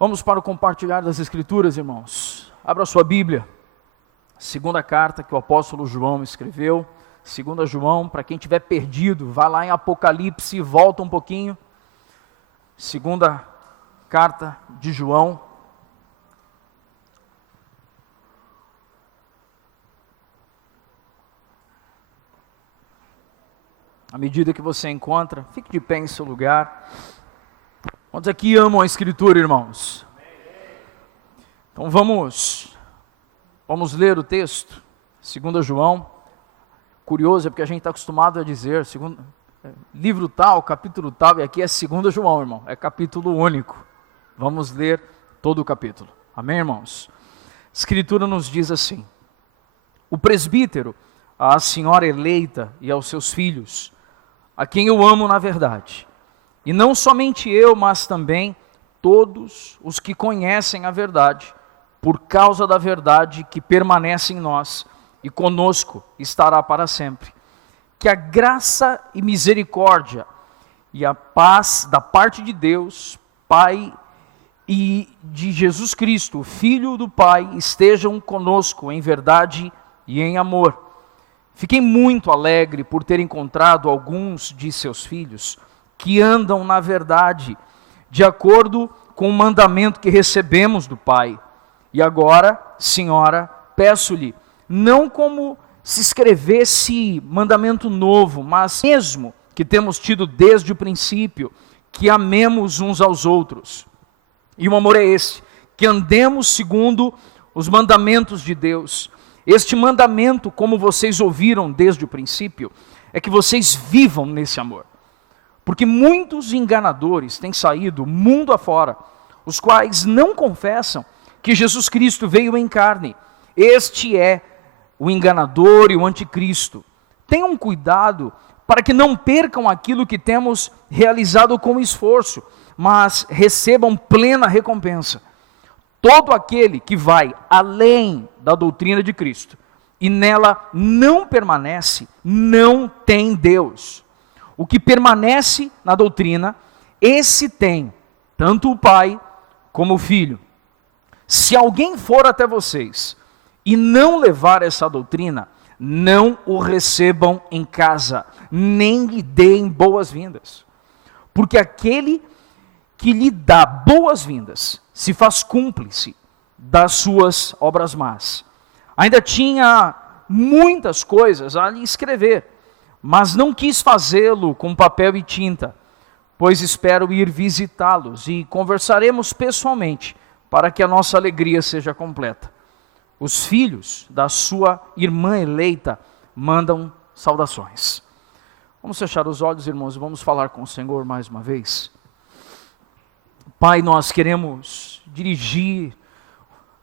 Vamos para o compartilhar das Escrituras, irmãos. Abra sua Bíblia. Segunda carta que o apóstolo João escreveu. 2 João, para quem estiver perdido, vá lá em Apocalipse e volta um pouquinho. Segunda carta de João. À medida que você encontra, fique de pé em seu lugar. Quantos aqui amam a Escritura, irmãos? Então vamos ler o texto, 2 João. Curioso, é porque a gente está acostumado a dizer, livro tal, capítulo tal, e aqui é 2 João, irmão, é capítulo único. Vamos ler todo o capítulo. Amém, irmãos? A Escritura nos diz assim: o presbítero, à senhora eleita e aos seus filhos, a quem eu amo na verdade, e não somente eu, mas também todos os que conhecem a verdade, por causa da verdade que permanece em nós e conosco estará para sempre. Que a graça e misericórdia e a paz da parte de Deus, Pai, e de Jesus Cristo, Filho do Pai, estejam conosco em verdade e em amor. Fiquei muito alegre por ter encontrado alguns de seus filhos que andam na verdade, de acordo com o mandamento que recebemos do Pai. E agora, Senhora, peço-lhe, não como se escrevesse mandamento novo, mas mesmo que temos tido desde o princípio, que amemos uns aos outros. E o amor é esse, que andemos segundo os mandamentos de Deus. Este mandamento, como vocês ouviram desde o princípio, é que vocês vivam nesse amor. Porque muitos enganadores têm saído mundo afora, os quais não confessam que Jesus Cristo veio em carne. Este é o enganador e o anticristo. Tenham cuidado para que não percam aquilo que temos realizado com esforço, mas recebam plena recompensa. Todo aquele que vai além da doutrina de Cristo e nela não permanece, não tem Deus. O que permanece na doutrina, esse tem tanto o Pai como o Filho. Se alguém for até vocês e não levar essa doutrina, não o recebam em casa, nem lhe deem boas-vindas. Porque aquele que lhe dá boas-vindas se faz cúmplice das suas obras más. Ainda tinha muitas coisas a lhe escrever, mas não quis fazê-lo com papel e tinta, pois espero ir visitá-los e conversaremos pessoalmente, para que a nossa alegria seja completa. Os filhos da sua irmã eleita mandam saudações. Vamos fechar os olhos, irmãos, e vamos falar com o Senhor mais uma vez. Pai, nós queremos dirigir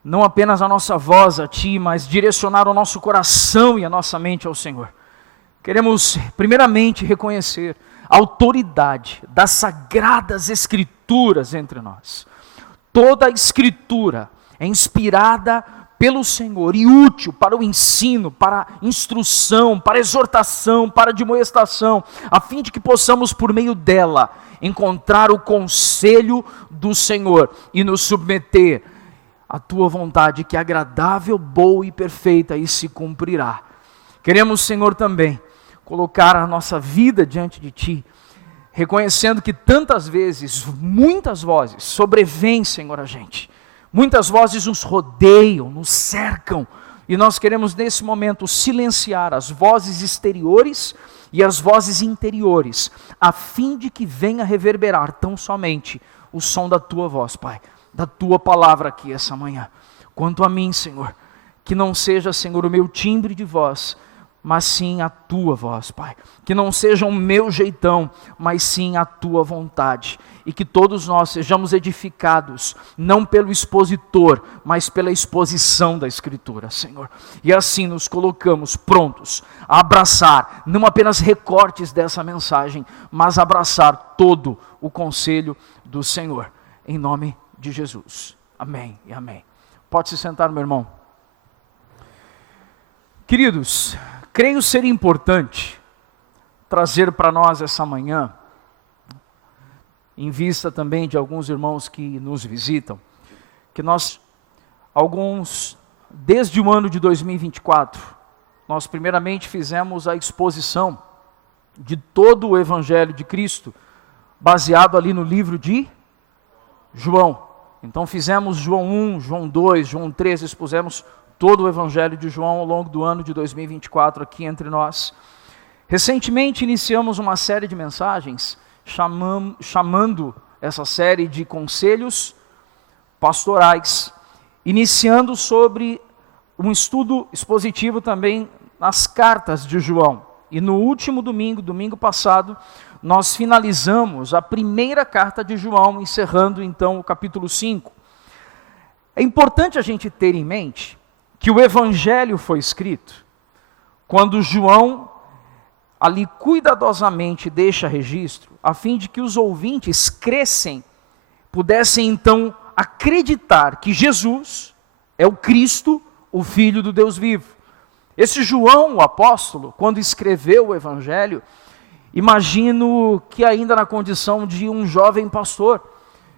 não apenas a nossa voz a Ti, mas direcionar o nosso coração e a nossa mente ao Senhor. Queremos primeiramente reconhecer a autoridade das sagradas Escrituras entre nós. Toda a Escritura é inspirada pelo Senhor e útil para o ensino, para a instrução, para a exortação, para a admoestação, a fim de que possamos, por meio dela, encontrar o conselho do Senhor e nos submeter à Tua vontade, que é agradável, boa e perfeita, e se cumprirá. Queremos, Senhor, também colocar a nossa vida diante de Ti, reconhecendo que tantas vezes, muitas vozes sobrevêm, Senhor, a gente. Muitas vozes nos rodeiam, nos cercam, e nós queremos nesse momento silenciar as vozes exteriores e as vozes interiores, a fim de que venha reverberar tão somente o som da Tua voz, Pai, da Tua palavra aqui essa manhã. Quanto a mim, Senhor, que não seja, Senhor, o meu timbre de voz, mas sim a Tua voz, Pai. Que não seja o meu jeitão, mas sim a Tua vontade. E que todos nós sejamos edificados, não pelo expositor, mas pela exposição da Escritura, Senhor. E assim nos colocamos prontos a abraçar, não apenas recortes dessa mensagem, mas abraçar todo o conselho do Senhor. Em nome de Jesus. Amém e amém. Pode se sentar, meu irmão. Queridos, creio ser importante trazer para nós essa manhã em vista também de alguns irmãos que nos visitam, que desde o ano de 2024, nós primeiramente fizemos a exposição de todo o Evangelho de Cristo, baseado ali no livro de João. Então fizemos João 1, João 2, João 3, expusemos todo o Evangelho de João ao longo do ano de 2024 aqui entre nós. Recentemente iniciamos uma série de mensagens, chamando essa série de conselhos pastorais, iniciando sobre um estudo expositivo também nas cartas de João. E no último domingo passado, nós finalizamos a primeira carta de João, encerrando então o capítulo 5. É importante a gente ter em mente que o Evangelho foi escrito quando João ali cuidadosamente deixa registro, a fim de que os ouvintes pudessem então acreditar que Jesus é o Cristo, o Filho do Deus vivo. Esse João, o apóstolo, quando escreveu o Evangelho, imagino que ainda na condição de um jovem pastor,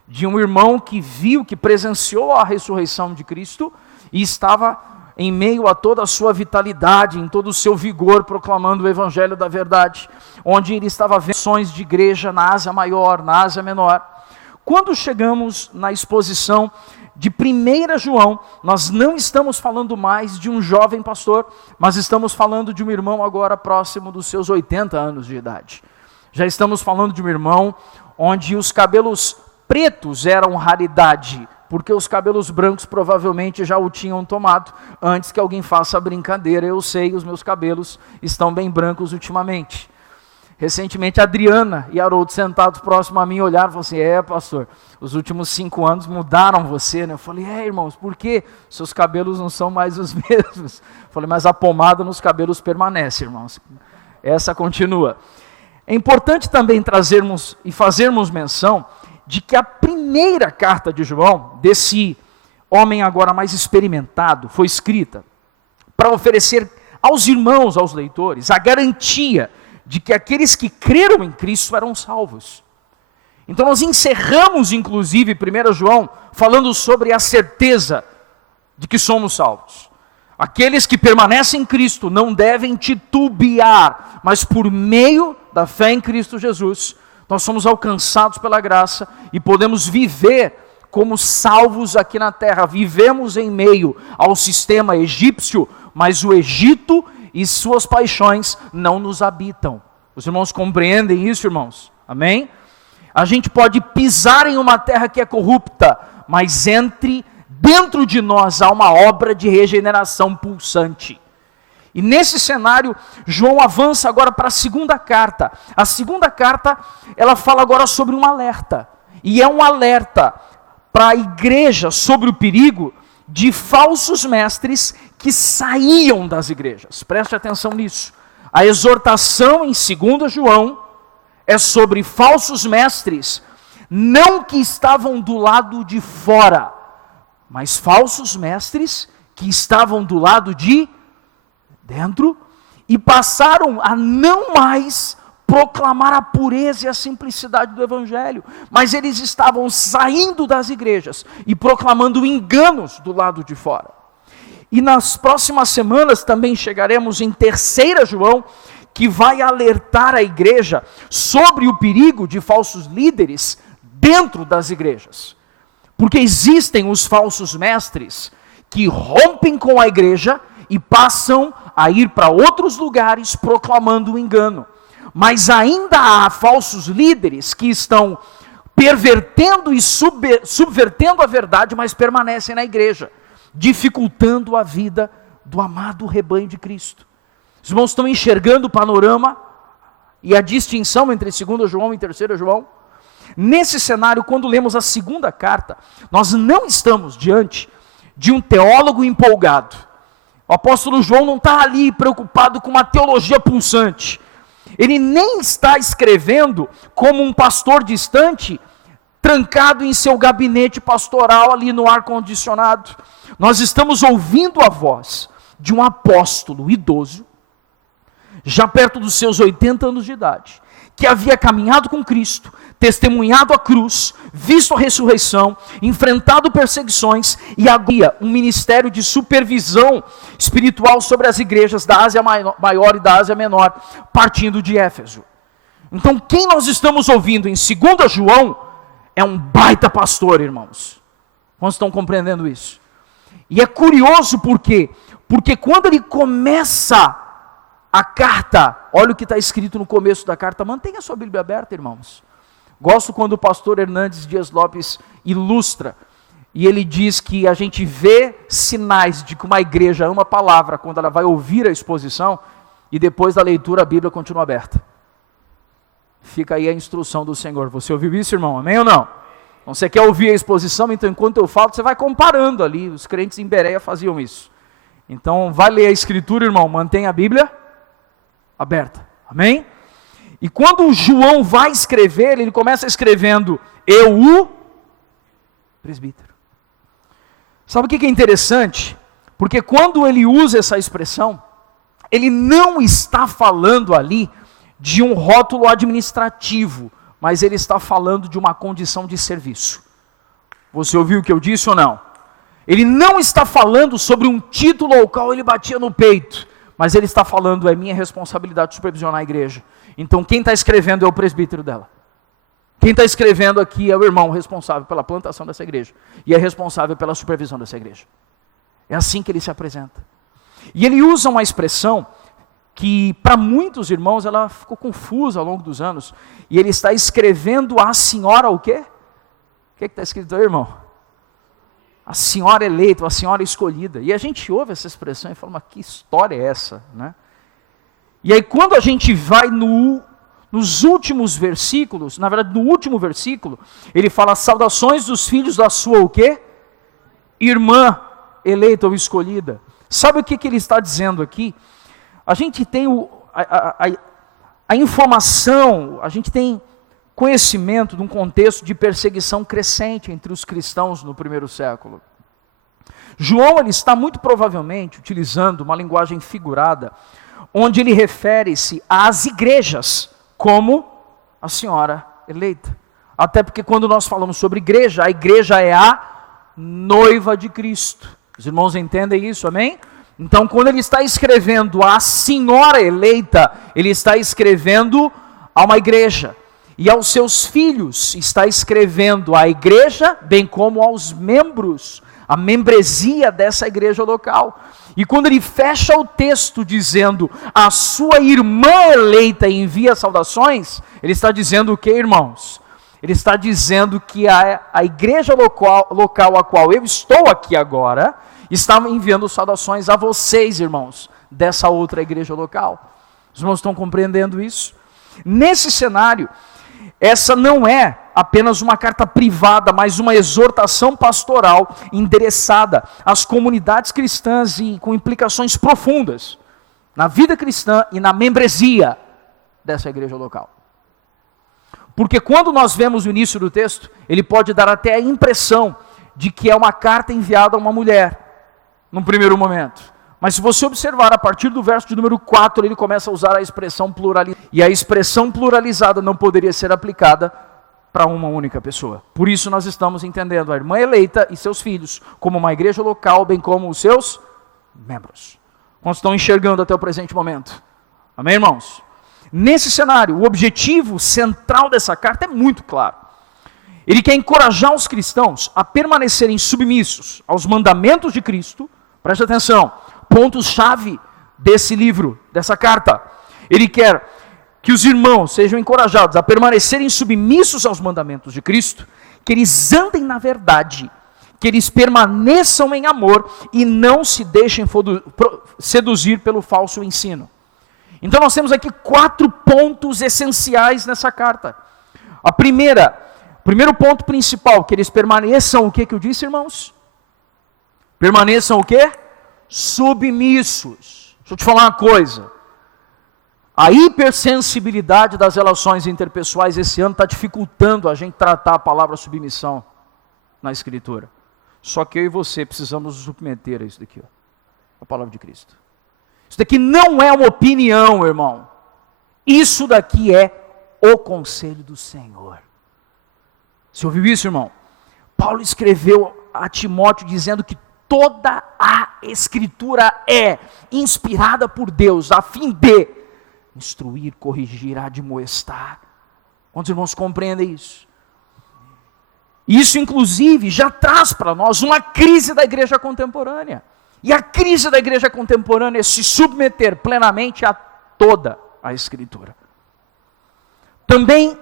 de um irmão que viu, que presenciou a ressurreição de Cristo e estava em meio a toda a sua vitalidade, em todo o seu vigor, proclamando o Evangelho da verdade, onde ele estava vendo ações de igreja na Ásia Maior, na Ásia Menor. Quando chegamos na exposição de 1 João, nós não estamos falando mais de um jovem pastor, mas estamos falando de um irmão agora próximo dos seus 80 anos de idade. Já estamos falando de um irmão onde os cabelos pretos eram raridade, porque os cabelos brancos provavelmente já o tinham tomado, antes que alguém faça a brincadeira. Eu sei, os meus cabelos estão bem brancos ultimamente. Recentemente, a Adriana e Haroldo, sentados próximo a mim, olharam e falaram assim: pastor, os últimos 5 anos mudaram você, né? Eu falei: irmãos, por quê? Seus cabelos não são mais os mesmos. Eu falei: mas a pomada nos cabelos permanece, irmãos. Essa continua. É importante também trazermos e fazermos menção de que a primeira carta de João, desse homem agora mais experimentado, foi escrita para oferecer aos irmãos, aos leitores, a garantia de que aqueles que creram em Cristo eram salvos. Então nós encerramos inclusive 1 João falando sobre a certeza de que somos salvos. Aqueles que permanecem em Cristo não devem titubear, mas por meio da fé em Cristo Jesus, nós somos alcançados pela graça e podemos viver como salvos aqui na terra. Vivemos em meio ao sistema egípcio, mas o Egito e suas paixões não nos habitam. Os irmãos compreendem isso, irmãos? Amém? A gente pode pisar em uma terra que é corrupta, mas dentro de nós há uma obra de regeneração pulsante. E nesse cenário, João avança agora para a segunda carta. A segunda carta, ela fala agora sobre um alerta. E é um alerta para a igreja sobre o perigo de falsos mestres que saíam das igrejas. Preste atenção nisso. A exortação em 2 João é sobre falsos mestres, não que estavam do lado de fora, mas falsos mestres que estavam do lado de dentro e passaram a não mais proclamar a pureza e a simplicidade do Evangelho, mas eles estavam saindo das igrejas e proclamando enganos do lado de fora. E nas próximas semanas também chegaremos em 3 João, que vai alertar a igreja sobre o perigo de falsos líderes dentro das igrejas. Porque existem os falsos mestres que rompem com a igreja e passam a ir para outros lugares proclamando o engano. Mas ainda há falsos líderes que estão pervertendo e subvertendo a verdade, mas permanecem na igreja, dificultando a vida do amado rebanho de Cristo. Os irmãos estão enxergando o panorama e a distinção entre 2 João e 3 João? Nesse cenário, quando lemos a segunda carta, nós não estamos diante de um teólogo empolgado. O apóstolo João não está ali preocupado com uma teologia pulsante. Ele nem está escrevendo como um pastor distante, trancado em seu gabinete pastoral ali no ar-condicionado. Nós estamos ouvindo a voz de um apóstolo idoso, já perto dos seus 80 anos de idade, que havia caminhado com Cristo, testemunhado a cruz, visto a ressurreição, enfrentado perseguições e havia um ministério de supervisão espiritual sobre as igrejas da Ásia Maior e da Ásia Menor, partindo de Éfeso. Então, quem nós estamos ouvindo em 2 João é um baita pastor, irmãos. Vocês estão compreendendo isso? E é curioso por quê? Porque quando ele começa a carta, olha o que está escrito no começo da carta, mantenha a sua Bíblia aberta, irmãos. Gosto quando o pastor Hernandes Dias Lopes ilustra, e ele diz que a gente vê sinais de que uma igreja ama a palavra quando ela vai ouvir a exposição, e depois da leitura a Bíblia continua aberta. Fica aí a instrução do Senhor. Você ouviu isso, irmão? Amém ou não? Então você quer ouvir a exposição, então enquanto eu falo, você vai comparando ali. Os crentes em Bereia faziam isso. Então vai ler a Escritura, irmão, mantenha a Bíblia aberta. Amém? E quando o João vai escrever, ele começa escrevendo, eu o presbítero. Sabe o que é interessante? Porque quando ele usa essa expressão, ele não está falando ali de um rótulo administrativo, mas ele está falando de uma condição de serviço. Você ouviu o que eu disse ou não? Ele não está falando sobre um título ao qual ele batia no peito, mas ele está falando, é minha responsabilidade de supervisionar a igreja. Então quem está escrevendo é o presbítero dela. Quem está escrevendo aqui é o irmão responsável pela plantação dessa igreja, e é responsável pela supervisão dessa igreja. É assim que ele se apresenta. E ele usa uma expressão que para muitos irmãos ela ficou confusa ao longo dos anos, e ele está escrevendo a senhora o quê? O que está escrito aí, irmão? A senhora eleita, a senhora escolhida. E a gente ouve essa expressão e fala, mas que história é essa? Né? E aí quando a gente vai nos últimos versículos, na verdade no último versículo, ele fala, saudações dos filhos da sua o quê? Irmã eleita ou escolhida. Sabe o que ele está dizendo aqui? A gente tem a informação, a gente tem conhecimento de um contexto de perseguição crescente entre os cristãos no primeiro século. João ele está muito provavelmente utilizando uma linguagem figurada, onde ele refere-se às igrejas como a senhora eleita. Até porque quando nós falamos sobre igreja, a igreja é a noiva de Cristo. Os irmãos entendem isso, amém? Então, quando ele está escrevendo a senhora eleita, ele está escrevendo a uma igreja. E aos seus filhos, está escrevendo a igreja, bem como aos membros, a membresia dessa igreja local. E quando ele fecha o texto dizendo, a sua irmã eleita envia saudações, ele está dizendo o que, irmãos? Ele está dizendo que a igreja local a qual eu estou aqui agora, estava enviando saudações a vocês, irmãos, dessa outra igreja local. Os irmãos estão compreendendo isso? Nesse cenário, essa não é apenas uma carta privada, mas uma exortação pastoral endereçada às comunidades cristãs e com implicações profundas na vida cristã e na membresia dessa igreja local. Porque quando nós vemos o início do texto, ele pode dar até a impressão de que é uma carta enviada a uma mulher, num primeiro momento. Mas se você observar, a partir do verso de número 4, ele começa a usar a expressão pluralizada. E a expressão pluralizada não poderia ser aplicada para uma única pessoa. Por isso nós estamos entendendo a irmã eleita e seus filhos como uma igreja local, bem como os seus membros. Quantos estão enxergando até o presente momento? Amém, irmãos? Nesse cenário, o objetivo central dessa carta é muito claro. Ele quer encorajar os cristãos a permanecerem submissos aos mandamentos de Cristo. Preste atenção, pontos-chave desse livro, dessa carta. Ele quer que os irmãos sejam encorajados a permanecerem submissos aos mandamentos de Cristo, que eles andem na verdade, que eles permaneçam em amor e não se deixem seduzir pelo falso ensino. Então nós temos aqui 4 pontos essenciais nessa carta. O primeiro ponto principal, que eles permaneçam, o que eu disse, irmãos? Permaneçam o quê? Submissos. Deixa eu te falar uma coisa. A hipersensibilidade das relações interpessoais esse ano está dificultando a gente tratar a palavra submissão na Escritura. Só que eu e você precisamos nos submeter a isso daqui, ó, a palavra de Cristo. Isso daqui não é uma opinião, irmão. Isso daqui é o conselho do Senhor. Você ouviu isso, irmão? Paulo escreveu a Timóteo dizendo que toda a Escritura é inspirada por Deus, a fim de instruir, corrigir, admoestar. Quantos irmãos compreendem isso? Isso, inclusive, já traz para nós uma crise da igreja contemporânea. E a crise da igreja contemporânea é se submeter plenamente a toda a Escritura. Também,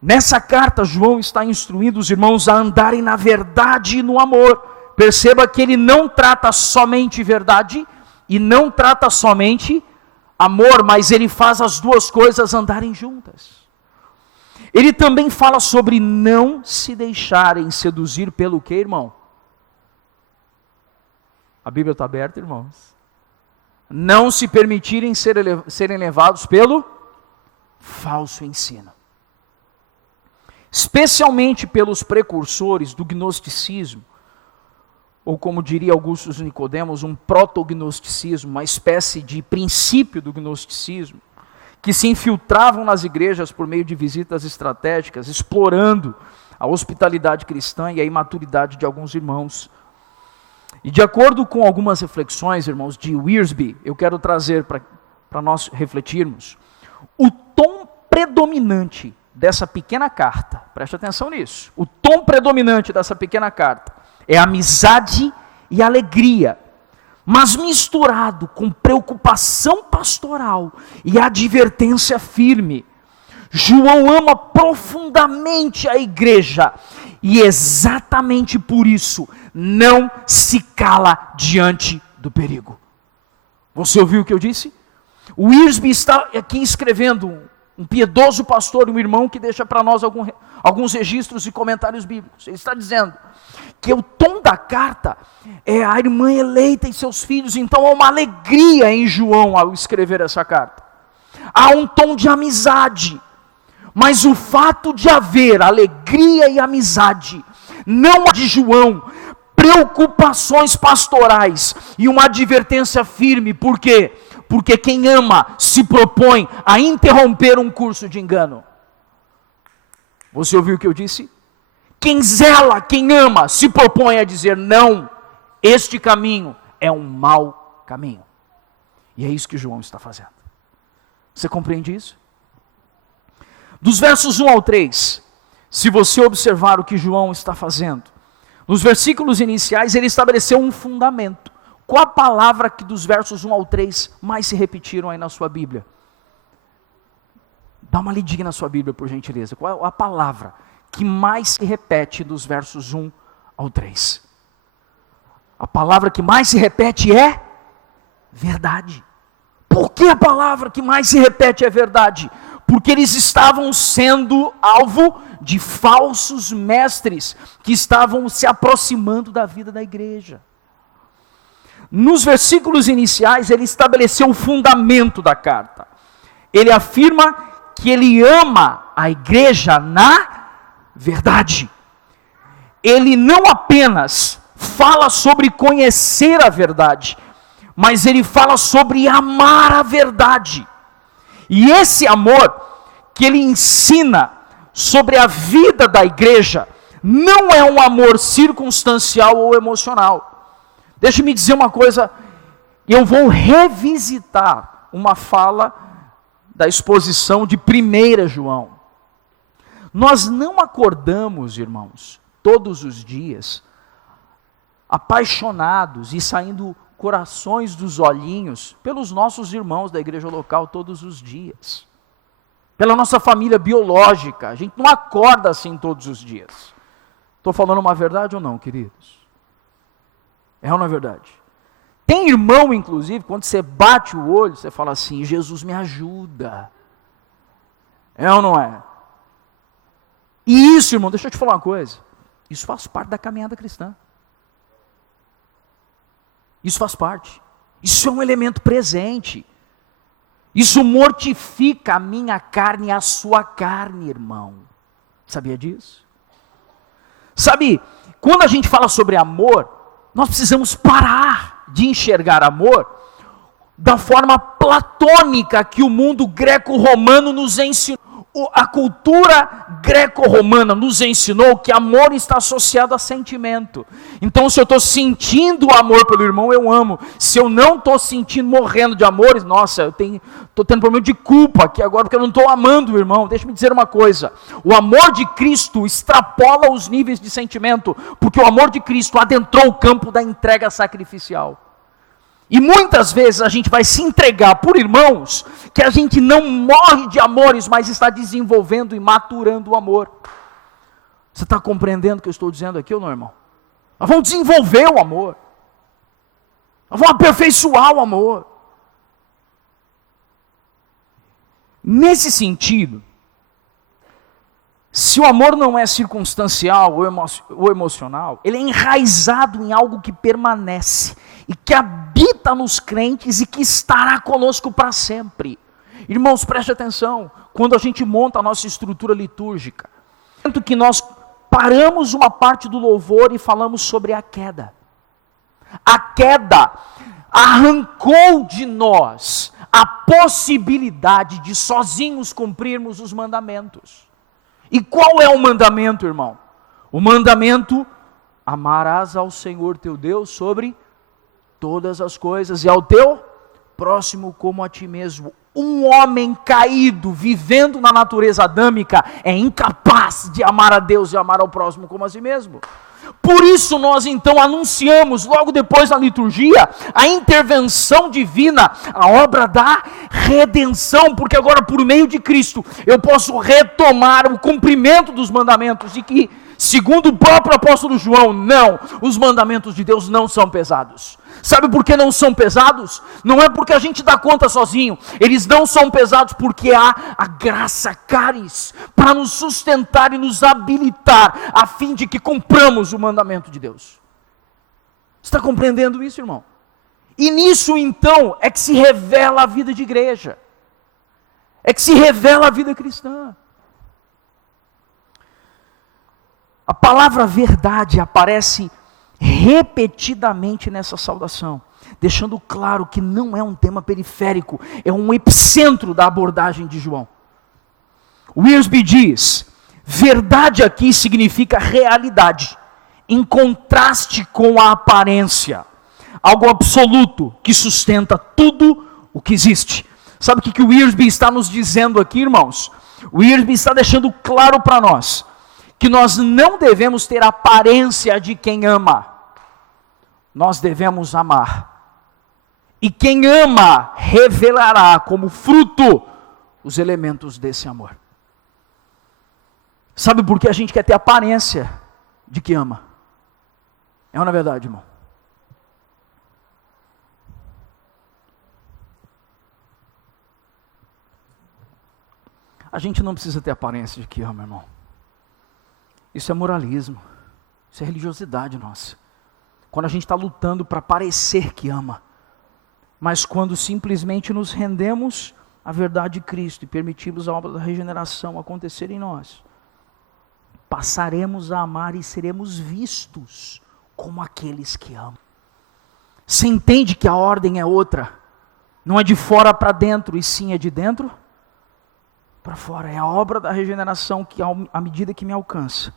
nessa carta, João está instruindo os irmãos a andarem na verdade e no amor. Perceba que ele não trata somente verdade e não trata somente amor, mas ele faz as duas coisas andarem juntas. Ele também fala sobre não se deixarem seduzir pelo quê, irmão? A Bíblia está aberta, irmãos. Não se permitirem serem levados pelo falso ensino. Especialmente pelos precursores do gnosticismo, ou como diria Augusto Nicodemos, um protognosticismo, uma espécie de princípio do gnosticismo, que se infiltravam nas igrejas por meio de visitas estratégicas, explorando a hospitalidade cristã e a imaturidade de alguns irmãos. E de acordo com algumas reflexões, irmãos, de Wiersbe, eu quero trazer para nós refletirmos, o tom predominante dessa pequena carta, preste atenção nisso, o tom predominante dessa pequena carta é amizade e alegria, mas misturado com preocupação pastoral e advertência firme. João ama profundamente a igreja e exatamente por isso não se cala diante do perigo. Você ouviu o que eu disse? O Wiersbe está aqui escrevendo, um piedoso pastor, um irmão que deixa para nós alguns registros e comentários bíblicos. Ele está dizendo que o tom da carta é a irmã eleita e seus filhos, então há uma alegria em João ao escrever essa carta. Há um tom de amizade, mas o fato de haver alegria e amizade, não há de João preocupações pastorais e uma advertência firme, por quê? Porque quem ama se propõe a interromper um curso de engano. Você ouviu o que eu disse? Quem zela, quem ama, se propõe a dizer não, este caminho é um mau caminho. E é isso que João está fazendo. Você compreende isso? Dos versos 1 ao 3, se você observar o que João está fazendo, nos versículos iniciais ele estabeleceu um fundamento. Qual a palavra que dos versos 1 ao 3 mais se repetiram aí na sua Bíblia? Dá uma lidinha na sua Bíblia, por gentileza. Qual é a palavra que mais se repete dos versos 1 ao 3? A palavra que mais se repete é verdade. Por que a palavra que mais se repete é verdade? Porque eles estavam sendo alvo de falsos mestres que estavam se aproximando da vida da igreja. Nos versículos iniciais, ele estabeleceu o fundamento da carta. Ele afirma que ele ama a igreja na verdade. Ele não apenas fala sobre conhecer a verdade, mas ele fala sobre amar a verdade. E esse amor que ele ensina sobre a vida da igreja, não é um amor circunstancial ou emocional. Deixa-me dizer uma coisa, eu vou revisitar uma fala da exposição de 1 João. Nós não acordamos, irmãos, todos os dias, apaixonados e saindo corações dos olhinhos pelos nossos irmãos da igreja local todos os dias. Pela nossa família biológica, a gente não acorda assim todos os dias. Estou falando uma verdade ou não, queridos? É ou não é verdade? Tem irmão, inclusive, quando você bate o olho, você fala assim, Jesus me ajuda. É ou não é? E isso, irmão, deixa eu te falar uma coisa. Isso faz parte da caminhada cristã. Isso faz parte. Isso é um elemento presente. Isso mortifica a minha carne e a sua carne, irmão. Sabia disso? Sabe, quando a gente fala sobre amor, nós precisamos parar de enxergar amor da forma platônica que o mundo greco-romano nos ensinou. A cultura greco-romana nos ensinou que amor está associado a sentimento. Então, se eu estou sentindo amor pelo irmão, eu amo. Se eu não estou sentindo, morrendo de amor, nossa, eu estou tendo problema de culpa aqui agora, porque eu não estou amando o irmão. Deixa-me dizer uma coisa, o amor de Cristo extrapola os níveis de sentimento, porque o amor de Cristo adentrou o campo da entrega sacrificial. E muitas vezes a gente vai se entregar por irmãos que a gente não morre de amores, mas está desenvolvendo e maturando o amor. Você está compreendendo o que eu estou dizendo aqui ou não, irmão? Nós vamos desenvolver o amor. Nós vamos aperfeiçoar o amor. Nesse sentido, se o amor não é circunstancial ou emocional, ele é enraizado em algo que permanece e que habita nos crentes e que estará conosco para sempre. Irmãos, preste atenção, quando a gente monta a nossa estrutura litúrgica, tanto que nós paramos uma parte do louvor e falamos sobre a queda. A queda arrancou de nós a possibilidade de sozinhos cumprirmos os mandamentos. E qual é o mandamento, irmão? O mandamento: amarás ao Senhor teu Deus sobre todas as coisas e ao teu próximo como a ti mesmo. Um homem caído, vivendo na natureza adâmica, é incapaz de amar a Deus e amar ao próximo como a si mesmo. Por isso nós então anunciamos, logo depois da liturgia, a intervenção divina, a obra da redenção, porque agora por meio de Cristo eu posso retomar o cumprimento dos mandamentos, e que, segundo o próprio apóstolo João, não, os mandamentos de Deus não são pesados. Sabe por que não são pesados? Não é porque a gente dá conta sozinho, eles não são pesados porque há a graça caris para nos sustentar e nos habilitar a fim de que cumpramos o mandamento de Deus. Está compreendendo isso, irmão? E nisso então é que se revela a vida de igreja, é que se revela a vida cristã. A palavra verdade aparece repetidamente nessa saudação, deixando claro que não é um tema periférico, é um epicentro da abordagem de João. Wiersbe diz: verdade aqui significa realidade, em contraste com a aparência, algo absoluto que sustenta tudo o que existe. Sabe o que o Wiersbe está nos dizendo aqui, irmãos? O Wiersbe está deixando claro para nós que nós não devemos ter aparência de quem ama, nós devemos amar. E quem ama revelará como fruto os elementos desse amor. Sabe por que a gente quer ter aparência de que ama? É uma verdade, irmão. A gente não precisa ter aparência de que ama, irmão. Isso é moralismo, isso é religiosidade nossa. Quando a gente está lutando para parecer que ama, mas quando simplesmente nos rendemos à verdade de Cristo e permitimos a obra da regeneração acontecer em nós, passaremos a amar e seremos vistos como aqueles que amam. Você entende que a ordem é outra? Não é de fora para dentro, e sim é de dentro para fora. É a obra da regeneração que, à medida que me alcança,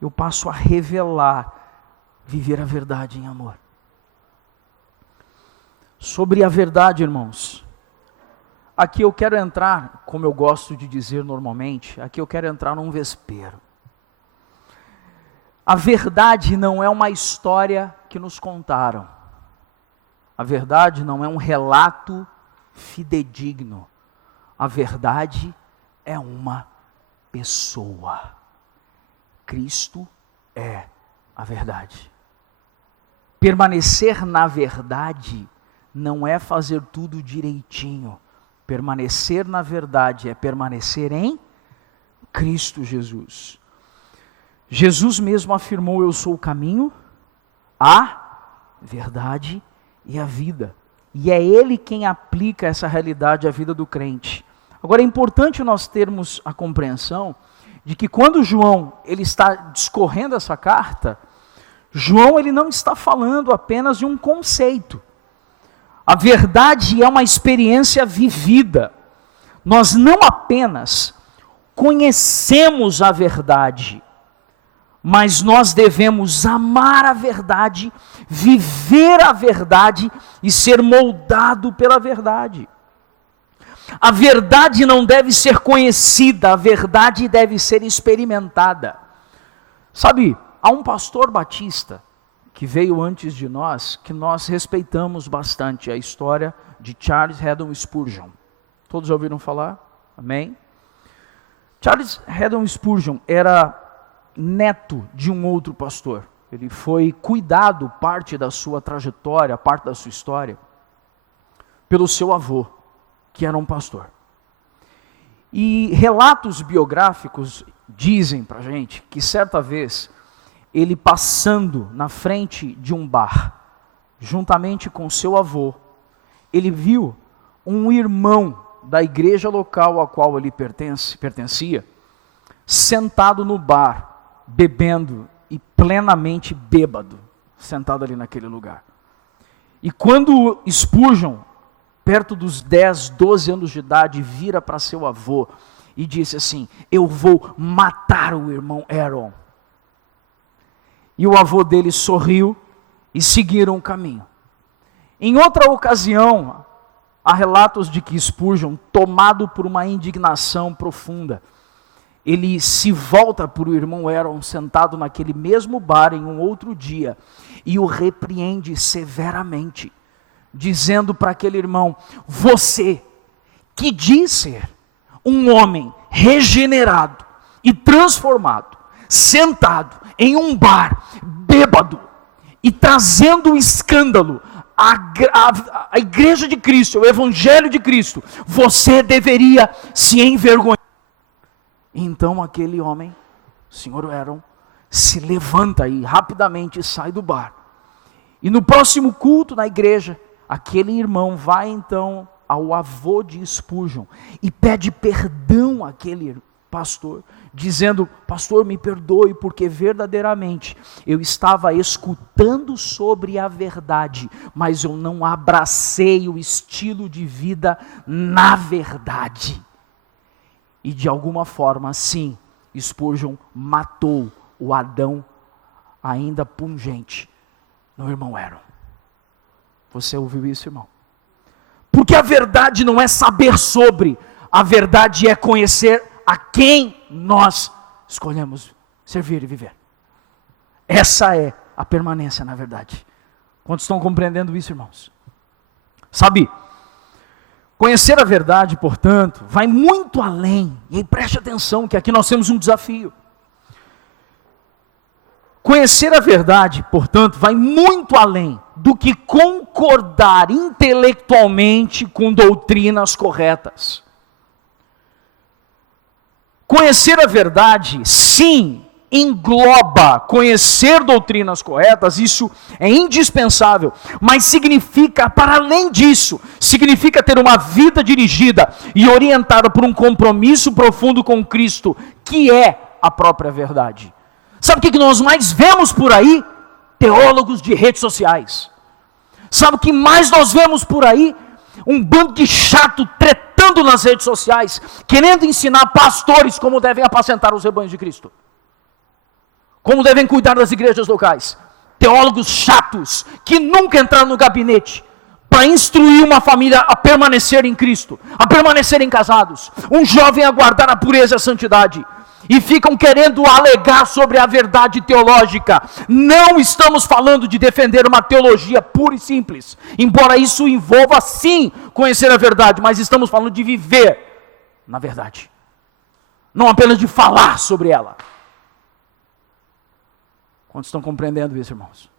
eu passo a revelar, viver a verdade em amor. Sobre a verdade, irmãos, aqui eu quero entrar, como eu gosto de dizer normalmente, aqui eu quero entrar num vespeiro. A verdade não é uma história que nos contaram. A verdade não é um relato fidedigno. A verdade é uma pessoa. Cristo é a verdade. Permanecer na verdade não é fazer tudo direitinho. Permanecer na verdade é permanecer em Cristo Jesus. Jesus mesmo afirmou: eu sou o caminho, a verdade e a vida. E é Ele quem aplica essa realidade à vida do crente. Agora é importante nós termos a compreensão de que quando João ele está discorrendo essa carta, João ele não está falando apenas de um conceito. A verdade é uma experiência vivida. Nós não apenas conhecemos a verdade, mas nós devemos amar a verdade, viver a verdade e ser moldado pela verdade. A verdade não deve ser conhecida, a verdade deve ser experimentada. Sabe, há um pastor batista que veio antes de nós, que nós respeitamos bastante, a história de Charles Haddon Spurgeon. Todos já ouviram falar? Amém? Charles Haddon Spurgeon era neto de um outro pastor. Ele foi cuidado, parte da sua trajetória, parte da sua história, pelo seu avô, que era um pastor. E relatos biográficos dizem pra gente que certa vez, ele passando na frente de um bar, juntamente com seu avô, ele viu um irmão da igreja local a qual ele pertencia, sentado no bar, bebendo e plenamente bêbado, sentado ali naquele lugar. E quando Spurgeon, perto dos 10, 12 anos de idade, vira para seu avô e disse assim: eu vou matar o irmão Aaron. E o avô dele sorriu e seguiram o caminho. Em outra ocasião, há relatos de que Spurgeon, tomado por uma indignação profunda, ele se volta para o irmão Aaron sentado naquele mesmo bar em um outro dia e o repreende severamente, dizendo para aquele irmão: você que diz ser um homem regenerado e transformado, sentado em um bar, bêbado, e trazendo um escândalo à igreja de Cristo, o evangelho de Cristo, você deveria se envergonhar. Então aquele homem, o senhor Aaron, se levanta e rapidamente sai do bar. E no próximo culto na igreja, aquele irmão vai então ao avô de Spurgeon e pede perdão àquele pastor, dizendo: pastor, me perdoe, porque verdadeiramente eu estava escutando sobre a verdade, mas eu não abracei o estilo de vida na verdade. E de alguma forma, sim, Spurgeon matou o Adão ainda pungente no irmão Aaron. Você ouviu isso, irmão? Porque a verdade não é saber sobre, a verdade é conhecer a quem nós escolhemos servir e viver. Essa é a permanência na verdade. Quantos estão compreendendo isso, irmãos? Sabe, conhecer a verdade, portanto, vai muito além. E aí preste atenção que aqui nós temos um desafio. Conhecer a verdade, portanto, vai muito além do que concordar intelectualmente com doutrinas corretas. Conhecer a verdade, sim, engloba conhecer doutrinas corretas, isso é indispensável, mas significa, para além disso, significa ter uma vida dirigida e orientada por um compromisso profundo com Cristo, que é a própria verdade. Sabe o que nós mais vemos por aí? Teólogos de redes sociais. Sabe o que mais nós vemos por aí? Um bando de chato tretando nas redes sociais, querendo ensinar pastores como devem apacentar os rebanhos de Cristo, como devem cuidar das igrejas locais. Teólogos chatos, que nunca entraram no gabinete para instruir uma família a permanecer em Cristo, a permanecerem casados, um jovem a guardar a pureza e a santidade, e ficam querendo alegar sobre a verdade teológica. Não estamos falando de defender uma teologia pura e simples, embora isso envolva sim conhecer a verdade, mas estamos falando de viver na verdade, não apenas de falar sobre ela. Quantos estão compreendendo isso, irmãos?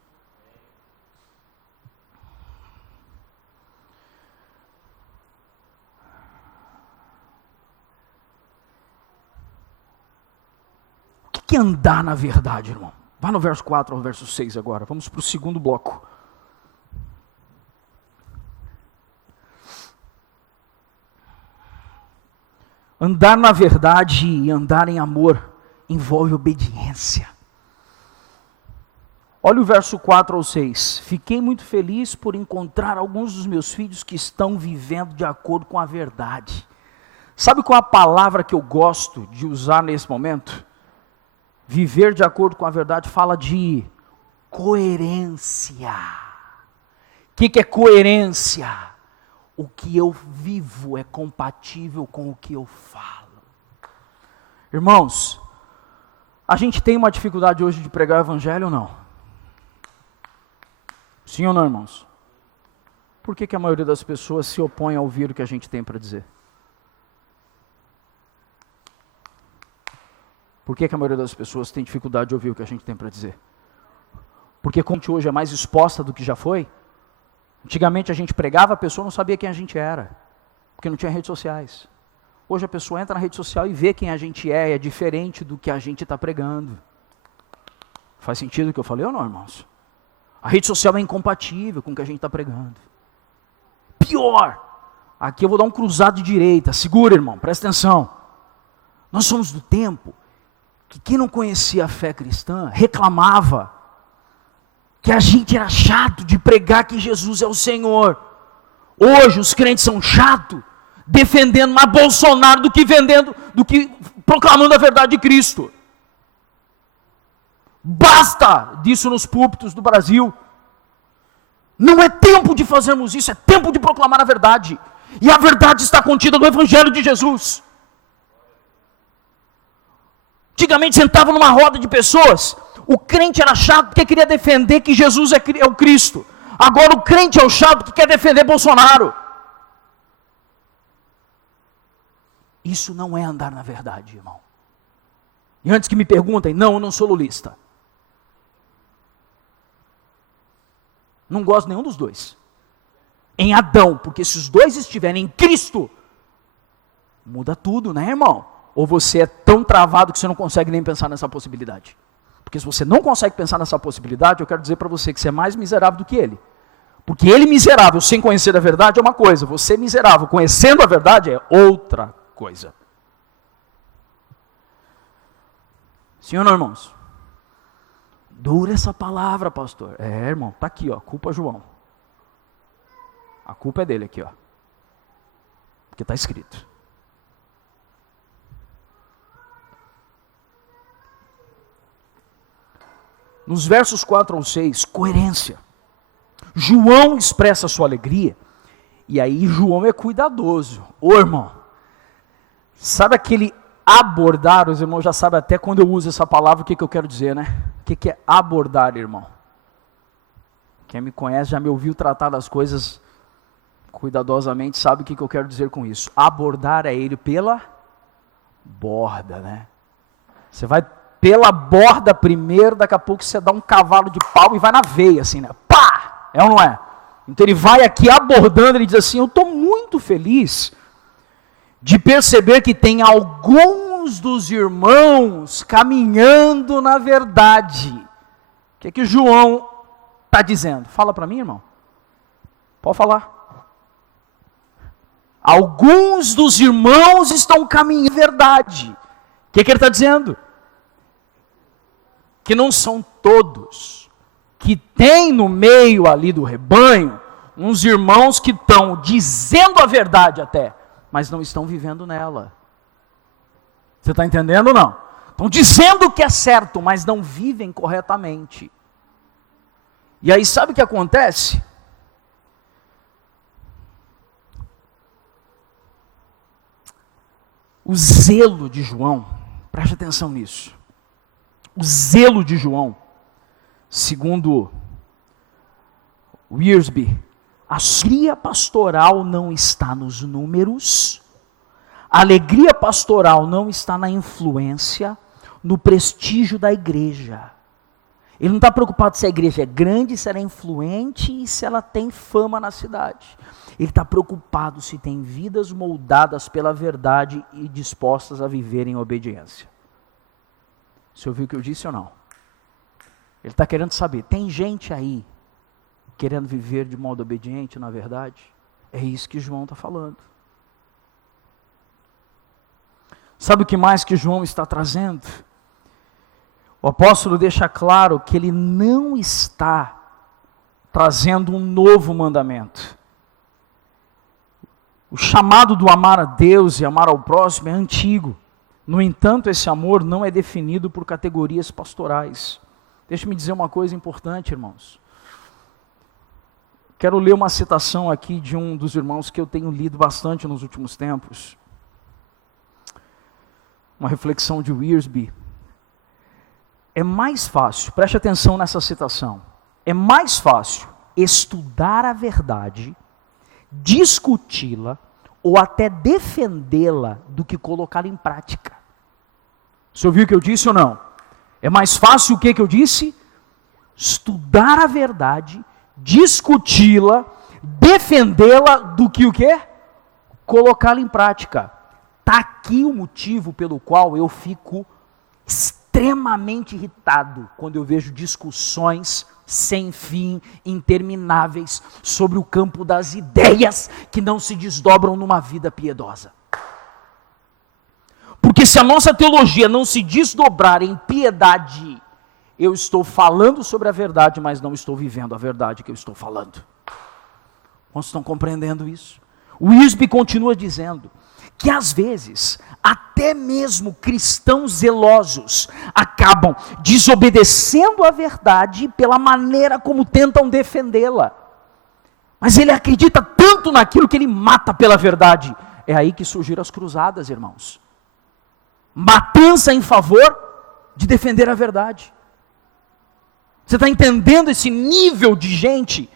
O que é andar na verdade, irmão? Vá no verso 4 ao verso 6 agora. Vamos para o segundo bloco. Andar na verdade e andar em amor envolve obediência. Olha o verso 4 ao 6. Fiquei muito feliz por encontrar alguns dos meus filhos que estão vivendo de acordo com a verdade. Sabe qual é a palavra que eu gosto de usar nesse momento? Viver de acordo com a verdade fala de coerência. O que é coerência? O que eu vivo é compatível com o que eu falo. Irmãos, a gente tem uma dificuldade hoje de pregar o evangelho ou não? Sim ou não, irmãos? Por que a maioria das pessoas se opõe a ouvir o que a gente tem para dizer? Por que a maioria das pessoas tem dificuldade de ouvir o que a gente tem para dizer? Porque como a gente hoje é mais exposta do que já foi, antigamente a gente pregava, a pessoa não sabia quem a gente era, porque não tinha redes sociais. Hoje a pessoa entra na rede social e vê quem a gente é diferente do que a gente está pregando. Faz sentido o que eu falei ou não, irmãos? A rede social é incompatível com o que a gente está pregando. Pior, aqui eu vou dar um cruzado de direita, segura, irmão, presta atenção. Nós somos do tempo que quem não conhecia a fé cristã reclamava que a gente era chato de pregar que Jesus é o Senhor. Hoje os crentes são chatos, defendendo mais Bolsonaro do que proclamando a verdade de Cristo. Basta disso nos púlpitos do Brasil. Não é tempo de fazermos isso, é tempo de proclamar a verdade. E a verdade está contida no Evangelho de Jesus. Antigamente sentava numa roda de pessoas, o crente era chato porque queria defender que Jesus é o Cristo. Agora o crente é o chato porque quer defender Bolsonaro. Isso não é andar na verdade, irmão. E antes que me perguntem, não, eu não sou lulista. Não gosto de nenhum dos dois. Em Adão, porque se os dois estiverem em Cristo, muda tudo, né, irmão? Ou você é tão travado que você não consegue nem pensar nessa possibilidade. Porque se você não consegue pensar nessa possibilidade, eu quero dizer para você que você é mais miserável do que ele. Porque ele miserável sem conhecer a verdade é uma coisa, você miserável conhecendo a verdade é outra coisa. Sim ou não, irmãos? Dura essa palavra, pastor. É, irmão, tá aqui, ó, culpa João. A culpa é dele aqui, ó. Porque está escrito. Nos versos 4 ao 6, coerência. João expressa a sua alegria, e aí João é cuidadoso. Ô irmão, sabe aquele abordar, os irmãos já sabem até quando eu uso essa palavra, o que eu quero dizer, né? O que é abordar, irmão? Quem me conhece, já me ouviu tratar das coisas cuidadosamente, sabe o que eu quero dizer com isso. Abordar é ele pela borda, né? Você vai pela borda primeiro, daqui a pouco você dá um cavalo de pau e vai na veia, assim, né? Pá! É ou não é? Então ele vai aqui abordando, ele diz assim, eu estou muito feliz de perceber que tem alguns dos irmãos caminhando na verdade. O que João está dizendo? Fala para mim, irmão. Pode falar. Alguns dos irmãos estão caminhando na verdade. O que ele está dizendo? Que não são todos, que tem no meio ali do rebanho, uns irmãos que estão dizendo a verdade até, mas não estão vivendo nela. Você está entendendo ou não? Estão dizendo o que é certo, mas não vivem corretamente. E aí sabe o que acontece? O zelo de João, preste atenção nisso. O zelo de João, segundo Wiersbe, a alegria pastoral não está nos números, a alegria pastoral não está na influência, no prestígio da igreja. Ele não está preocupado se a igreja é grande, se ela é influente e se ela tem fama na cidade. Ele está preocupado se tem vidas moldadas pela verdade e dispostas a viver em obediência. Você ouviu o que eu disse ou não? Ele está querendo saber, tem gente aí querendo viver de modo obediente na verdade? É isso que João está falando. Sabe o que mais que João está trazendo? O apóstolo deixa claro que ele não está trazendo um novo mandamento. O chamado do amar a Deus e amar ao próximo é antigo. No entanto, esse amor não é definido por categorias pastorais. Deixa-me dizer uma coisa importante, irmãos. Quero ler uma citação aqui de um dos irmãos que eu tenho lido bastante nos últimos tempos. Uma reflexão de Wiersbe. É mais fácil, preste atenção nessa citação, é mais fácil estudar a verdade, discuti-la ou até defendê-la do que colocá-la em prática. Você ouviu o que eu disse ou não? É mais fácil o que eu disse? Estudar a verdade, discuti-la, defendê-la do que o quê? Colocá-la em prática. Está aqui o motivo pelo qual eu fico extremamente irritado quando eu vejo discussões sem fim, intermináveis, sobre o campo das ideias que não se desdobram numa vida piedosa. Porque se a nossa teologia não se desdobrar em piedade, eu estou falando sobre a verdade, mas não estou vivendo a verdade que eu estou falando. Vocês estão compreendendo isso? O Wiersbe continua dizendo que às vezes, até mesmo cristãos zelosos acabam desobedecendo a verdade pela maneira como tentam defendê-la. Mas ele acredita tanto naquilo que ele mata pela verdade. É aí que surgiram as cruzadas, irmãos. Matança em favor de defender a verdade. Você está entendendo esse nível de gente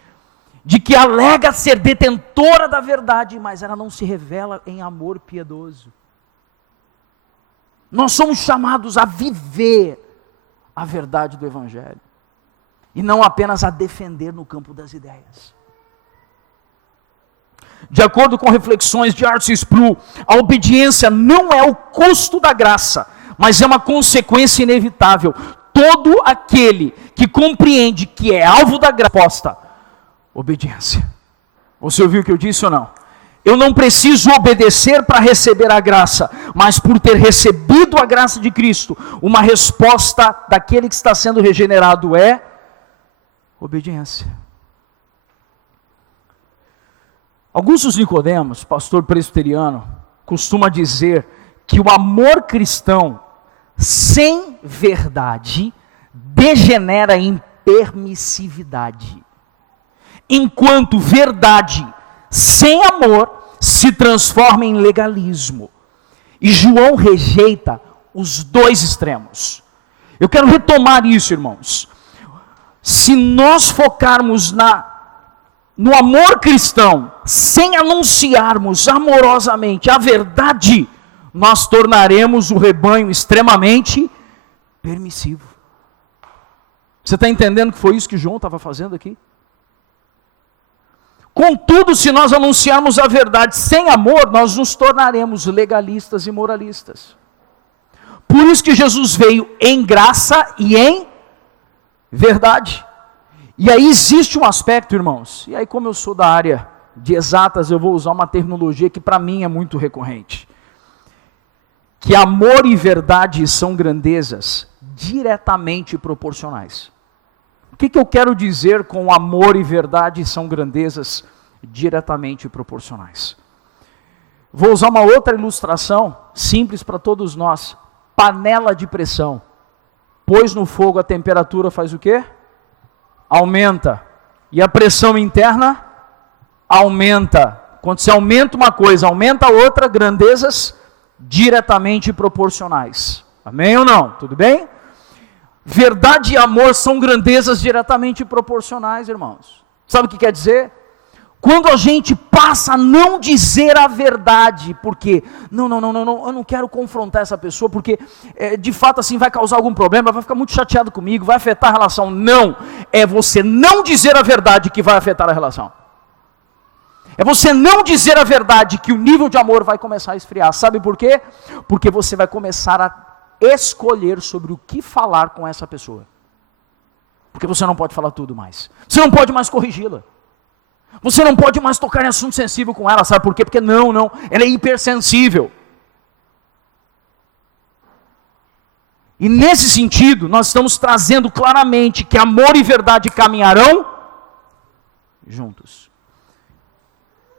de que alega ser detentora da verdade, mas ela não se revela em amor piedoso. Nós somos chamados a viver a verdade do Evangelho, e não apenas a defender no campo das ideias. De acordo com reflexões de R.C. Sproul, a obediência não é o custo da graça, mas é uma consequência inevitável. Todo aquele que compreende que é alvo da graça, obediência. Você ouviu o que eu disse ou não? Eu não preciso obedecer para receber a graça, mas por ter recebido a graça de Cristo, uma resposta daquele que está sendo regenerado é obediência. Augusto Nicodemos, pastor presbiteriano, costuma dizer que o amor cristão sem verdade degenera em permissividade, enquanto verdade sem amor se transforma em legalismo. E João rejeita os dois extremos. Eu quero retomar isso, irmãos. Se nós focarmos no amor cristão, sem anunciarmos amorosamente a verdade, nós tornaremos o rebanho extremamente permissivo. Você está entendendo que foi isso que João estava fazendo aqui? Contudo, se nós anunciarmos a verdade sem amor, nós nos tornaremos legalistas e moralistas. Por isso que Jesus veio em graça e em verdade. E aí existe um aspecto, irmãos, e aí como eu sou da área de exatas, eu vou usar uma terminologia que para mim é muito recorrente. Que amor e verdade são grandezas diretamente proporcionais. O que eu quero dizer com amor e verdade são grandezas diretamente proporcionais? Vou usar uma outra ilustração, simples para todos nós. Panela de pressão. Pôs no fogo, a temperatura faz o quê? Aumenta. E a pressão interna? Aumenta. Quando se aumenta uma coisa, aumenta a outra, grandezas diretamente proporcionais. Amém ou não? Tudo bem? Verdade e amor são grandezas diretamente proporcionais, irmãos. Sabe o que quer dizer? Quando a gente passa a não dizer a verdade, porque, não, eu não quero confrontar essa pessoa, porque de fato assim vai causar algum problema, vai ficar muito chateado comigo, vai afetar a relação. Não, é você não dizer a verdade que vai afetar a relação. É você não dizer a verdade que o nível de amor vai começar a esfriar. Sabe por quê? Porque você vai começar a escolher sobre o que falar com essa pessoa. Porque você não pode falar tudo mais. Você não pode mais corrigi-la. Você não pode mais tocar em assunto sensível com ela. Sabe por quê? Porque não, ela é hipersensível. E nesse sentido, nós estamos trazendo claramente que amor e verdade caminharão juntos.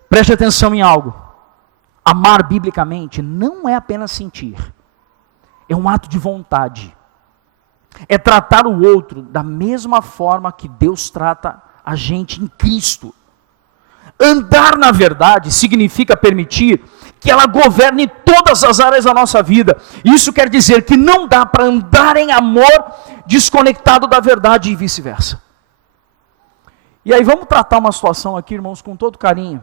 Preste atenção em algo. Amar biblicamente não é apenas sentir, é um ato de vontade. É tratar o outro da mesma forma que Deus trata a gente em Cristo. Andar na verdade significa permitir que ela governe todas as áreas da nossa vida. Isso quer dizer que não dá para andar em amor desconectado da verdade e vice-versa. E aí vamos tratar uma situação aqui, irmãos, com todo carinho.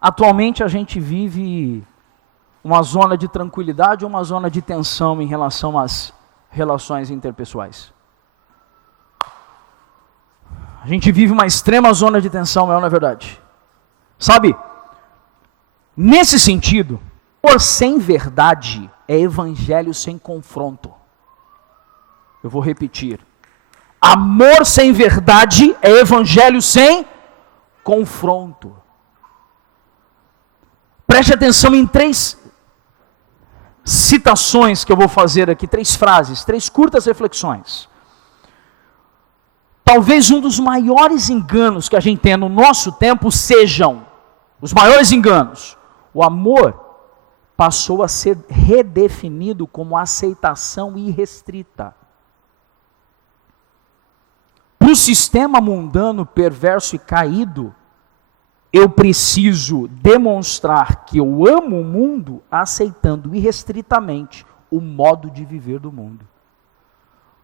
Atualmente a gente vive uma zona de tranquilidade ou uma zona de tensão em relação às relações interpessoais. A gente vive uma extrema zona de tensão, não é verdade? Sabe, nesse sentido, amor sem verdade é evangelho sem confronto. Eu vou repetir. Amor sem verdade é evangelho sem confronto. Preste atenção em 3 citações que eu vou fazer aqui, 3 frases, 3 curtas reflexões. Talvez um dos maiores enganos que a gente tem no nosso tempo sejam, os maiores enganos, o amor passou a ser redefinido como aceitação irrestrita. Para o sistema mundano, perverso e caído, eu preciso demonstrar que eu amo o mundo aceitando irrestritamente o modo de viver do mundo.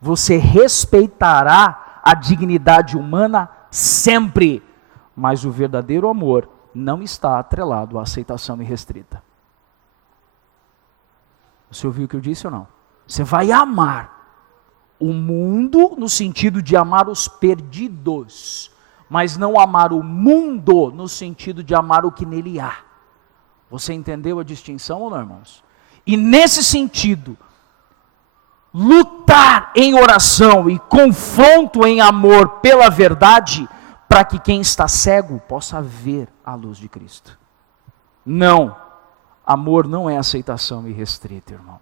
Você respeitará a dignidade humana sempre, mas o verdadeiro amor não está atrelado à aceitação irrestrita. Você ouviu o que eu disse ou não? Você vai amar o mundo no sentido de amar os perdidos, mas não amar o mundo no sentido de amar o que nele há. Você entendeu a distinção ou não, irmãos? E nesse sentido, lutar em oração e confronto em amor pela verdade, para que quem está cego possa ver a luz de Cristo. Não, amor não é aceitação irrestrita, irmão.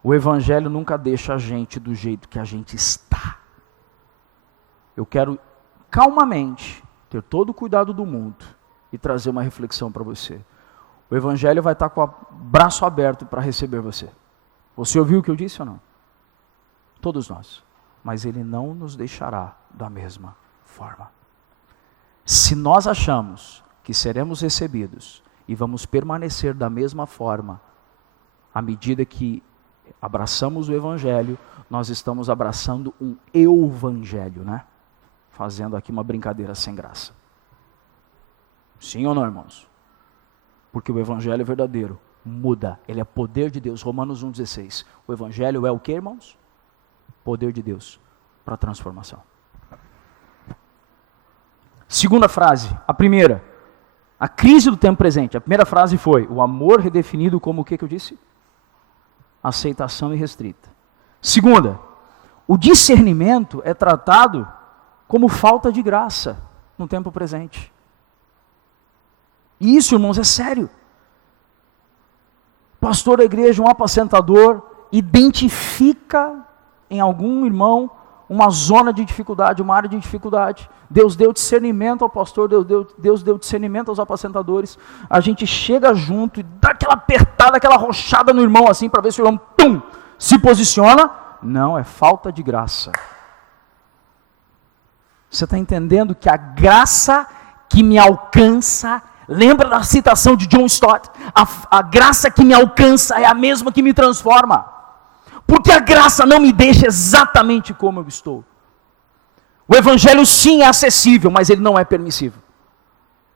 O Evangelho nunca deixa a gente do jeito que a gente está. Eu quero calmamente ter todo o cuidado do mundo e trazer uma reflexão para você. O Evangelho vai estar com o braço aberto para receber você. Você ouviu o que eu disse ou não? Todos nós. Mas Ele não nos deixará da mesma forma. Se nós achamos que seremos recebidos e vamos permanecer da mesma forma, à medida que abraçamos o Evangelho, nós estamos abraçando um evangelho, né? Fazendo aqui uma brincadeira sem graça. Sim ou não, irmãos? Porque o Evangelho é verdadeiro, muda, ele é poder de Deus. Romanos 1,16. O Evangelho é o que, irmãos? Poder de Deus para a transformação. Segunda frase, a primeira, a crise do tempo presente. A primeira frase foi, o amor redefinido como o que eu disse? Aceitação irrestrita. Segunda, o discernimento é tratado como falta de graça no tempo presente. E isso, irmãos, é sério. Pastor da igreja, um apacentador, identifica em algum irmão uma zona de dificuldade, uma área de dificuldade. Deus deu discernimento ao pastor, Deus deu discernimento aos apacentadores. A gente chega junto e dá aquela apertada, aquela arrochada no irmão assim, para ver se o irmão, pum, se posiciona. Não, é falta de graça. Você está entendendo que a graça que me alcança, lembra da citação de John Stott? A graça que me alcança é a mesma que me transforma. Porque a graça não me deixa exatamente como eu estou. O Evangelho sim é acessível, mas ele não é permissivo.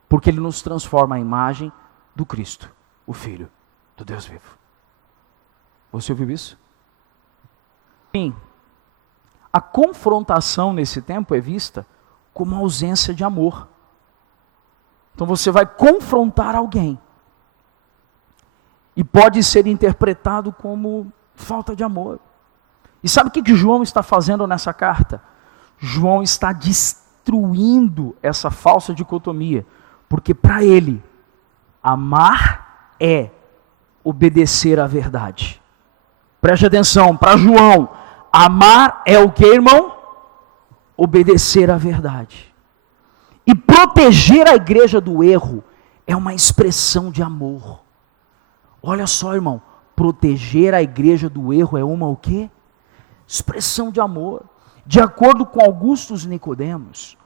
Porque ele nos transforma à imagem do Cristo, o Filho do Deus vivo. Você ouviu isso? Sim. A confrontação nesse tempo é vista como ausência de amor. Então você vai confrontar alguém. E pode ser interpretado como falta de amor. E sabe o que João está fazendo nessa carta? João está destruindo essa falsa dicotomia. Porque para ele, amar é obedecer à verdade. Preste atenção, para João, amar é o que, irmão? Obedecer à verdade. E proteger a igreja do erro é uma expressão de amor. Olha só, irmão, proteger a igreja do erro é uma o quê? Expressão de amor. De acordo com Augusto Nicodemos,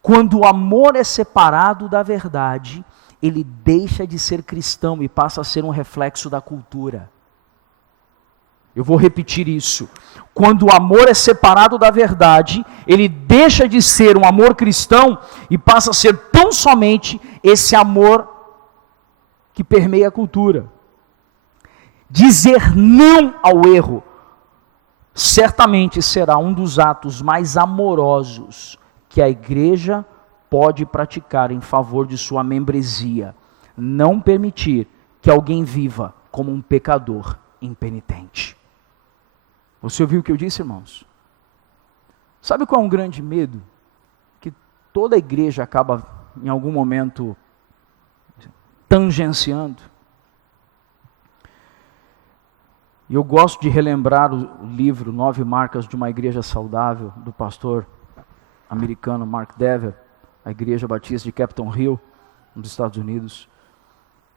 quando o amor é separado da verdade, ele deixa de ser cristão e passa a ser um reflexo da cultura. Eu vou repetir isso. Quando o amor é separado da verdade, ele deixa de ser um amor cristão e passa a ser tão somente esse amor que permeia a cultura. Dizer não ao erro certamente será um dos atos mais amorosos que a igreja pode praticar em favor de sua membresia. Não permitir que alguém viva como um pecador impenitente. Você ouviu o que eu disse, irmãos? Sabe qual é um grande medo? Que toda igreja acaba, em algum momento, tangenciando. E eu gosto de relembrar o livro 9 Marcas de uma Igreja Saudável, do pastor americano Mark Dever, a Igreja Batista de Capitol Hill, nos Estados Unidos,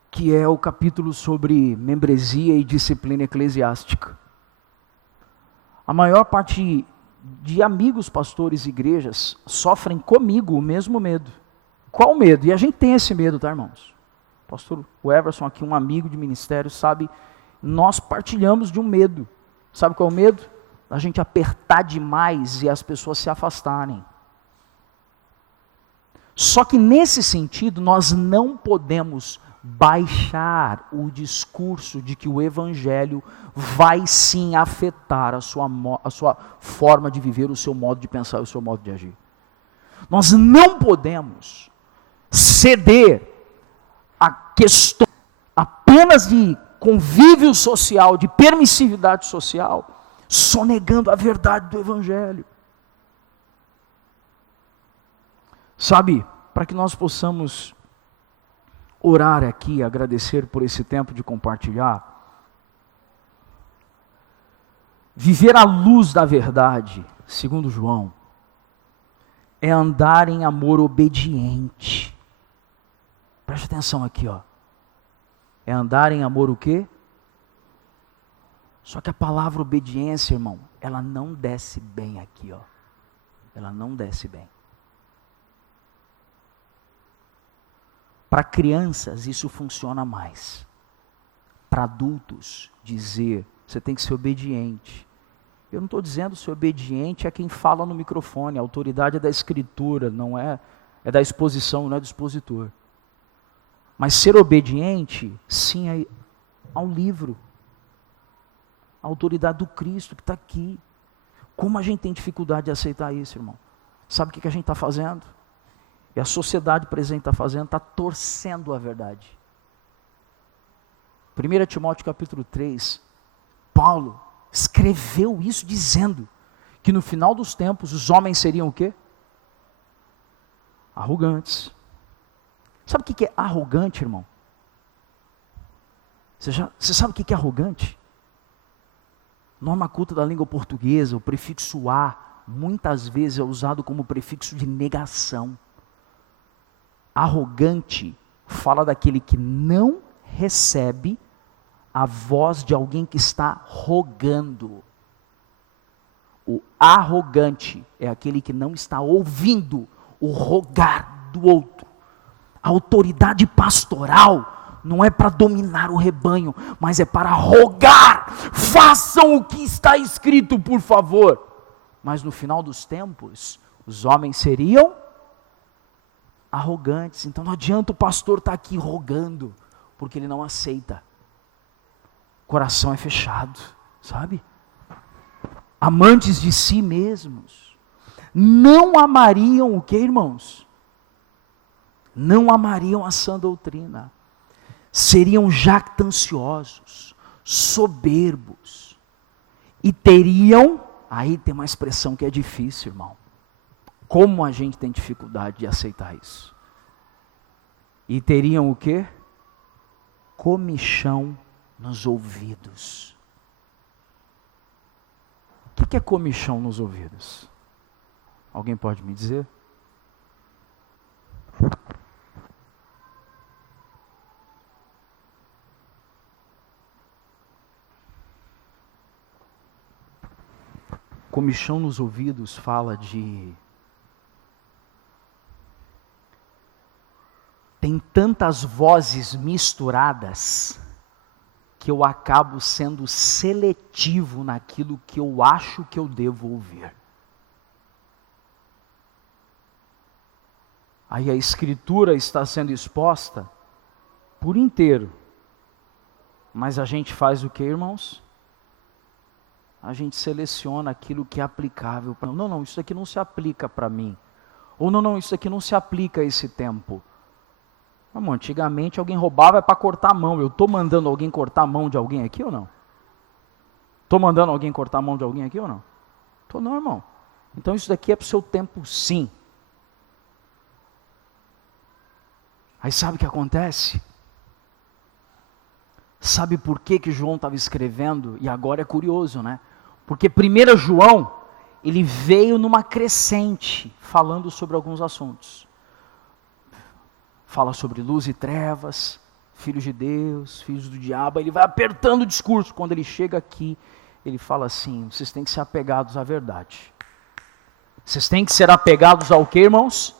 que é o capítulo sobre membresia e disciplina eclesiástica. A maior parte de amigos, pastores e igrejas sofrem comigo o mesmo medo. Qual medo? E a gente tem esse medo, tá, irmãos? O pastor Everson aqui, um amigo de ministério, sabe, nós partilhamos de um medo. Sabe qual é o medo? A gente apertar demais e as pessoas se afastarem. Só que nesse sentido, nós não podemos baixar o discurso de que o evangelho vai sim afetar a sua forma de viver, o seu modo de pensar, o seu modo de agir. Nós não podemos ceder a questão apenas de convívio social, de permissividade social, sonegando a verdade do evangelho. Sabe, para que nós possamos orar aqui, agradecer por esse tempo de compartilhar, viver à luz da verdade, segundo João, é andar em amor obediente. Preste atenção aqui, ó. É andar em amor o quê? Só que a palavra obediência, irmão, ela não desce bem aqui, ó. Ela não desce bem. Para crianças isso funciona mais. Para adultos, dizer, você tem que ser obediente. Eu não estou dizendo ser obediente a quem fala no microfone, a autoridade é da escritura, não é da exposição, não é do expositor. Mas ser obediente, sim, a um livro. A autoridade do Cristo que está aqui. Como a gente tem dificuldade de aceitar isso, irmão? Sabe o que a gente está fazendo? E a sociedade presente está fazendo, está torcendo a verdade. 1 Timóteo capítulo 3, Paulo escreveu isso dizendo que no final dos tempos os homens seriam o quê? Arrogantes. Sabe o que é arrogante, irmão? Você sabe o que é arrogante? Norma culta da língua portuguesa, o prefixo a, muitas vezes é usado como prefixo de negação. Arrogante fala daquele que não recebe a voz de alguém que está rogando. O arrogante é aquele que não está ouvindo o rogar do outro. A autoridade pastoral não é para dominar o rebanho, mas é para rogar. Façam o que está escrito, por favor. Mas no final dos tempos, os homens seriam arrogantes. Então não adianta o pastor estar aqui rogando, porque ele não aceita. O coração é fechado, sabe? Amantes de si mesmos. Não amariam o que, irmãos? Não amariam a sã doutrina. Seriam jactanciosos, soberbos. E teriam, aí tem uma expressão que é difícil, irmão. Como a gente tem dificuldade de aceitar isso. E teriam o quê? Comichão nos ouvidos. O que é comichão nos ouvidos? Alguém pode me dizer? comichão nos ouvidos fala de... Tem tantas vozes misturadas que eu acabo sendo seletivo naquilo que eu acho que eu devo ouvir. Aí a Escritura está sendo exposta por inteiro. Mas a gente faz o que, irmãos? A gente seleciona aquilo que é aplicável para... Não, isso aqui não se aplica para mim. Ou não, isso aqui não se aplica a esse tempo. Irmão, antigamente alguém roubava para cortar a mão. Eu estou mandando alguém cortar a mão de alguém aqui ou não? Estou mandando alguém cortar a mão de alguém aqui ou não? Estou não, irmão. Então isso daqui é para o seu tempo, sim. Aí sabe o que acontece? Sabe por que João estava escrevendo? E agora é curioso, né? Porque 1 João, ele veio numa crescente, falando sobre alguns assuntos. Fala sobre luz e trevas, filhos de Deus, filhos do diabo. Ele vai apertando o discurso. Quando ele chega aqui, ele fala assim: vocês têm que ser apegados à verdade. Vocês têm que ser apegados ao que, irmãos?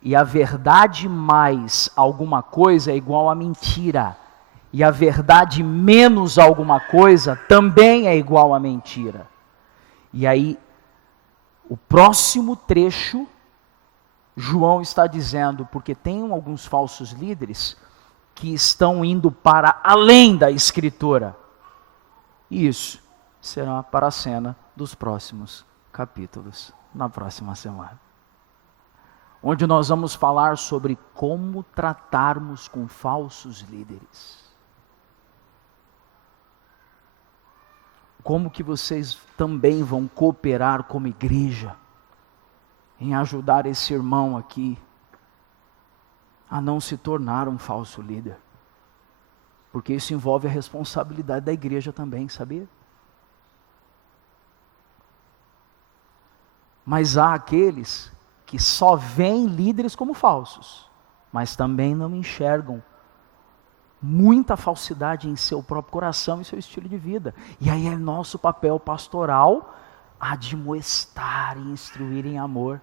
E a verdade mais alguma coisa é igual a mentira. E a verdade menos alguma coisa também é igual a mentira. E aí, o próximo trecho, João está dizendo, porque tem alguns falsos líderes que estão indo para além da Escritura. E isso será para a cena dos próximos capítulos, na próxima semana. Onde nós vamos falar sobre como tratarmos com falsos líderes. Como que vocês também vão cooperar como igreja em ajudar esse irmão aqui a não se tornar um falso líder. Porque isso envolve a responsabilidade da igreja também, sabia? Mas há aqueles que só veem líderes como falsos, mas também não enxergam muita falsidade em seu próprio coração e seu estilo de vida. E aí é nosso papel pastoral admoestar e instruir em amor.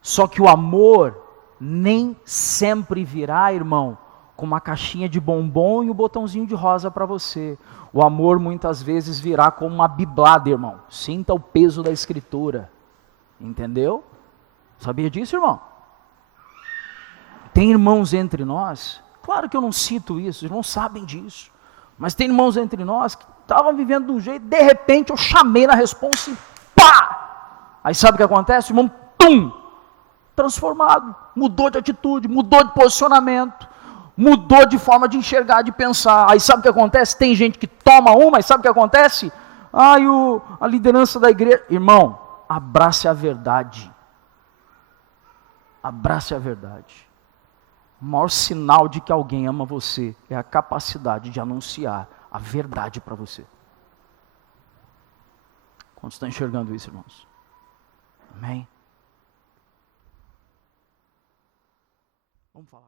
Só que o amor nem sempre virá, irmão, com uma caixinha de bombom e um botãozinho de rosa para você. O amor muitas vezes virá como uma biblada, irmão. Sinta o peso da Escritura. Entendeu? Sabia disso, irmão? Tem irmãos entre nós, claro que eu não cito isso, os irmãos sabem disso, mas tem irmãos entre nós que estavam vivendo de um jeito, de repente eu chamei na responsa e pá! Aí sabe o que acontece? O irmão, tum! Transformado, mudou de atitude, mudou de posicionamento, mudou de forma de enxergar, de pensar. Aí sabe o que acontece? Tem gente que toma uma, e sabe o que acontece? A liderança da igreja. Irmão, abrace a verdade. Abrace a verdade. O maior sinal de que alguém ama você é a capacidade de anunciar a verdade para você. Quantos estão enxergando isso, irmãos? Amém? Vamos falar.